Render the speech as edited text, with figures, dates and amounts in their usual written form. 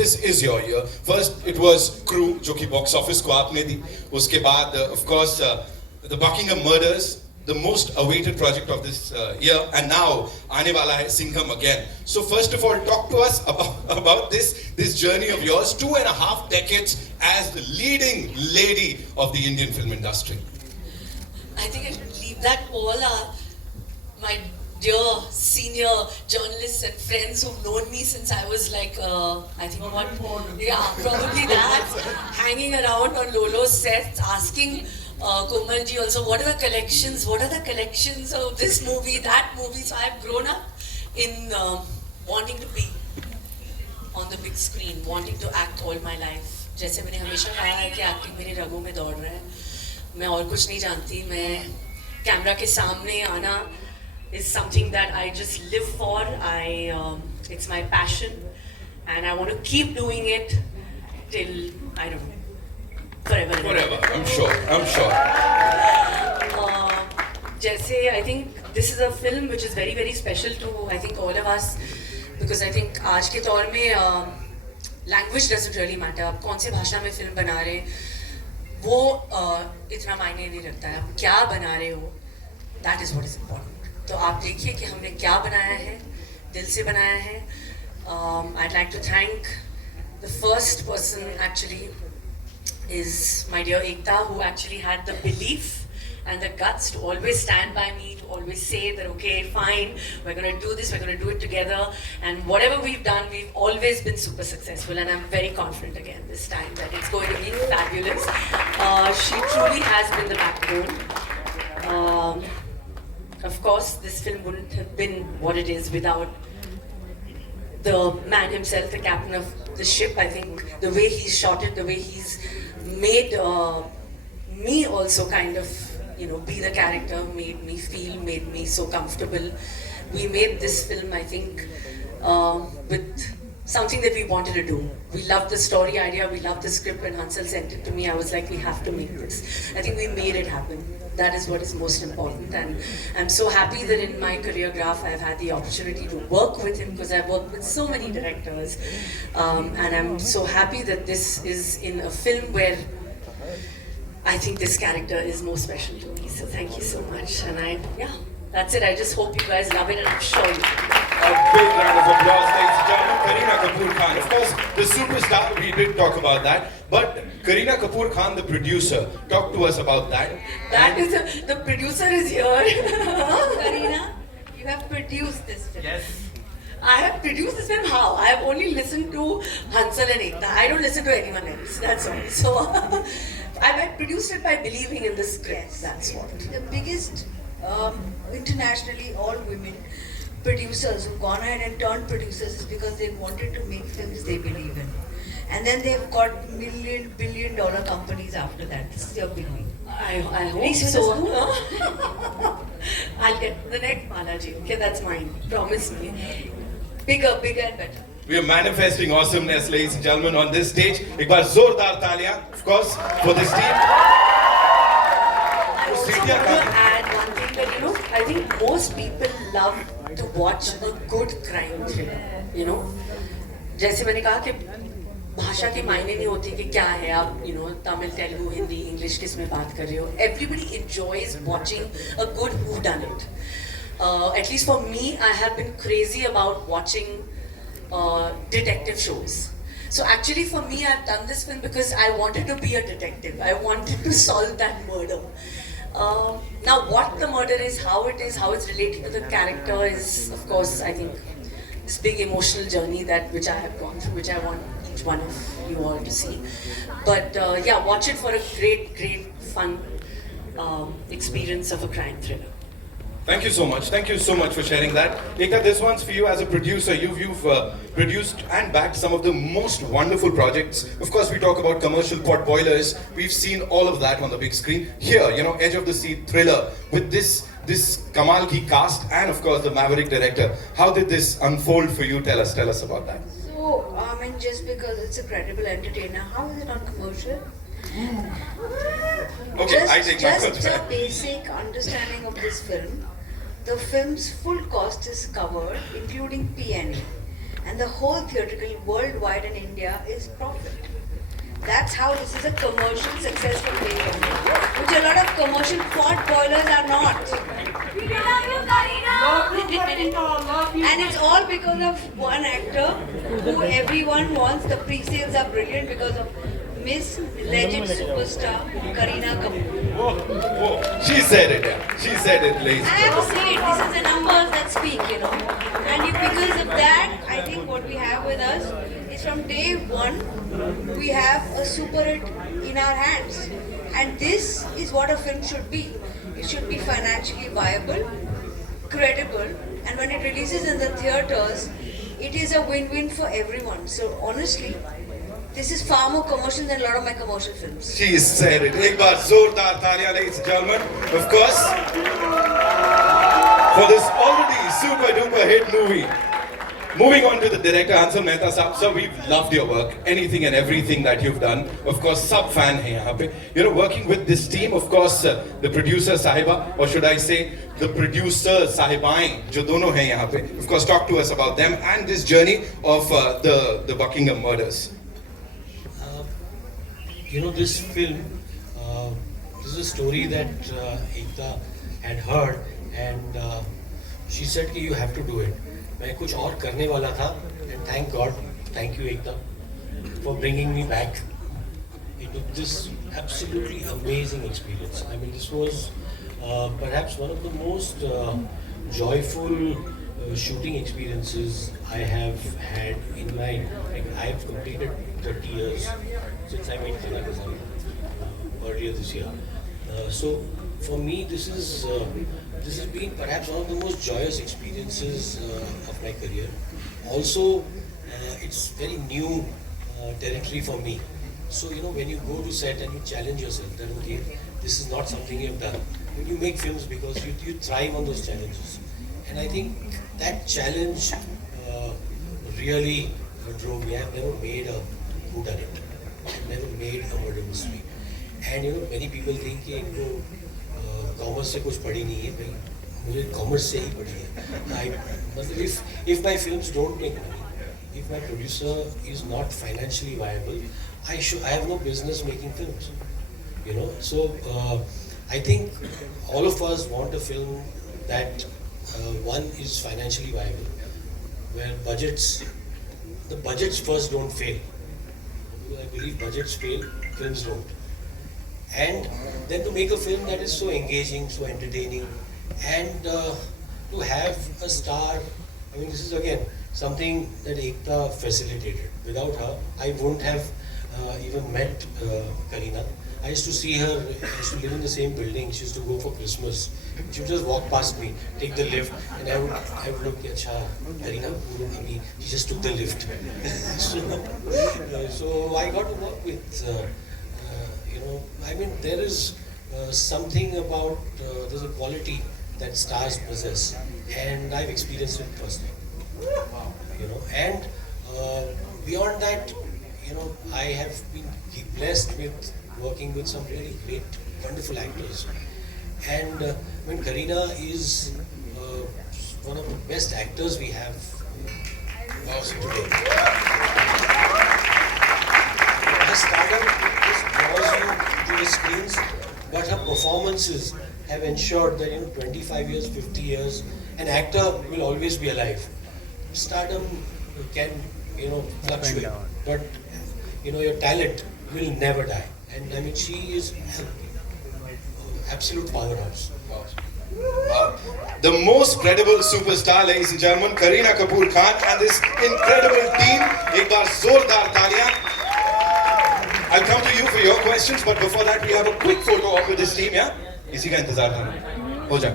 this is your year. First it was Crew, जो कि box office को आपने दी. उसके बाद of course the Buckingham Murders, the most awaited project of this year, and now आने वाला है Singham again. So first of all, talk to us about this journey of yours, 2.5 decades as the leading lady of the Indian film industry. I think I should leave that all my dear senior journalists and friends who've known me since I was like, I think probably that, hanging around on Lolo's sets, asking Komal ji also, what are the collections? What are the collections of this movie, that movie? So I've grown up in wanting to be on the big screen, wanting to act all my life. जैसे मैंने हमेशा कहा है कि acting मेरे रगों में दौड़ रहा है. मैं और कुछ नहीं जानती. मैं कैमरा के सामने आना is something that I just live for. It's my passion, and I want to keep doing it till, I don't know, forever. I'm sure. जैसे I think this is a film which is very very special to I think all of us, because I think आज के दौर में language doesn't really matter. आप कौन से भाषा में फिल्म बना रहे हैं वो इतना मायने नहीं रखता है. आप क्या बना रहे हो, that is what is important. तो आप देखिए कि हमने क्या बनाया है, दिल से बनाया है. I'd like to thank the first person actually is my dear Ekta, who actually had the belief and the guts to always stand by me, to always say that okay, fine, we're going to do this, we're going to do it together, and whatever we've done, we've always been super successful, and I'm very confident again this time that it's going to be fabulous. She truly has been the backbone. Of course, this film wouldn't have been what it is without the man himself, the captain of the ship. I think the way he's shot it, the way he's made me also kind of, be the character, made me feel, made me so comfortable. We made this film, I think, with something that we wanted to do. We loved the story idea, we loved the script. When Hansal sent it to me, I was like, we have to make this. I think we made it happen. That is what is most important, and I'm so happy that in my career graph I've had the opportunity to work with him, because I've worked with so many directors, and I'm so happy that this is in a film where I think this character is more special to me. So thank you so much, and that's it. I just hope you guys love it, and I'm sure you will. A big round of applause, ladies and gentlemen. Kareena Kapoor Khan, of course, the superstar. We did talk about that, but Kareena Kapoor Khan, the producer, talk to us about that. The producer is here. Kareena, you have produced this film. Yes. I have produced this film. How? I have only listened to Hansal and Ekta. I don't listen to anyone else. That's all. So I've produced it by believing in the script. Yes. That's what. The biggest internationally all women producers who've gone ahead and turned producers is because they wanted to make films they believe in. And then they've got billion dollar companies after that. This is your beginning. I hope Please so. with I'll get the next Balaji. Okay, that's mine. Promise me. Bigger and better. We are manifesting awesomeness, ladies and gentlemen, on this stage. एक बार जोरदार तालियां, of course, for this team. I also want to add one thing that, I think most people love to watch a good crime thriller, जैसे मैंने कहा कि भाषा के मायने नहीं होते कि क्या है आप, तमिल, तेलुगु, हिंदी, इंग्लिश किस में बात कर रहे हो. Everybody enjoys watching a good whodunit. At least for me, I have been crazy about watching detective shows. So actually for me, I've done this film because I wanted to be a detective. I wanted to solve that murder. Now what the murder is, how it's related to the character is, of course, I think this big emotional journey which I have gone through, which I want each one of you all to see. But watch it for a great fun experience of a crime thriller. Thank you so much for sharing that. Ekta, this one's for you as a producer. You've produced and backed some of the most wonderful projects. Of course, we talk about commercial pot boilers. We've seen all of that on the big screen. Here, edge of the seat thriller with this Kamal ki cast and of course the maverick director. How did this unfold for you? Tell us about that. So, just because it's a credible entertainer, how is it on commercial? Okay, I take my Just first. a basic understanding of this film. The film's full cost is covered, including P&E. and the whole theatrical worldwide in India is profit. That's how this is a commercial success from day one, which a lot of commercial pot boilers are not. And it's all because of one actor who everyone wants. The pre-sales are brilliant because of Miss Legend Superstar Kareena Kapoor. Whoa. She said it, yeah. She said it, ladies. I have to say it, this is the numbers that speak, you know. And because of that, I think what we have with us is from day one, we have a super hit in our hands. And this is what a film should be. It should be financially viable, credible, and when it releases in the theaters, it is a win-win for everyone. So honestly, this is far more commercial than a lot of my commercial films. She said it. एक बार जोरदार तालियां, ladies and gentlemen. Of course, for this already super duper hit movie. Moving on to the director Hansal Mehta Saab, sir, we've loved your work, anything and everything that you've done. Of course, sub fan hai yahan pe. You know, working with this team, of course, the producer Sahiba, or should I say, the producer Sahibain, jo dono hai yahan pe. Of course, talk to us about them and this journey of the Buckingham murders. You know, this film, this is a story that Ekta had heard, and she said कि you have to do it. मैं कुछ और करने वाला था, and thank God, thank you Ekta, for bringing me back into this absolutely amazing experience. I mean, this was perhaps one of the most joyful shooting experiences I have had in my, like, I have completed 30 years since I made Khana Khazana earlier this year. So for me, this has been perhaps one of the most joyous experiences of my career. Also, it's very new territory for me. So, you know, when you go to set and you challenge yourself that, okay, this is not something you've done. When you make films because you thrive on those challenges. And I think that challenge really drove me. I've never made a whodunit. I've never made a murder mystery. And you know, many people think कि इनको commerce से कुछ पढ़ी नहीं है, भाई मुझे commerce से ही पढ़ी है. मतलब if my films don't make money, if my producer is not financially viable, I have no business making films. You know, so I think all of us want a film that one is financially viable, where the budgets first don't fail. I believe budgets fail, films don't. And then to make a film that is so engaging, so entertaining, and to have a star, I mean, this is again something that Ekta facilitated. Without her, I wouldn't have even met Kareena. I used to see her, I used to live in the same building, she used to go for Christmas. She would just walk past me, take the lift, and I would look, Acha, Kareena, I mean, she just took the lift. So I got to work with, you know, I mean, there is something about, there's a quality that stars possess, and I've experienced it firsthand. You know, and beyond that, you know, I have been blessed with working with some really great, wonderful actors. And I mean, Kareena is one of the best actors we have today. Her stardom just draws you to the screens, but her performances have ensured that in 25 years, 50 years, an actor will always be alive. Stardom can, you know, fluctuate, but you know, your talent will never die. And I mean, she is absolute powerhouse. Wow. The most credible superstar, ladies and gentlemen, Kareena Kapoor Khan and this incredible team. एक बार जोरदार तालियां. I'll come to you for your questions, but before that, we have a quick photo op with this team, yeah? इसी का इंतजार था. हो जाए.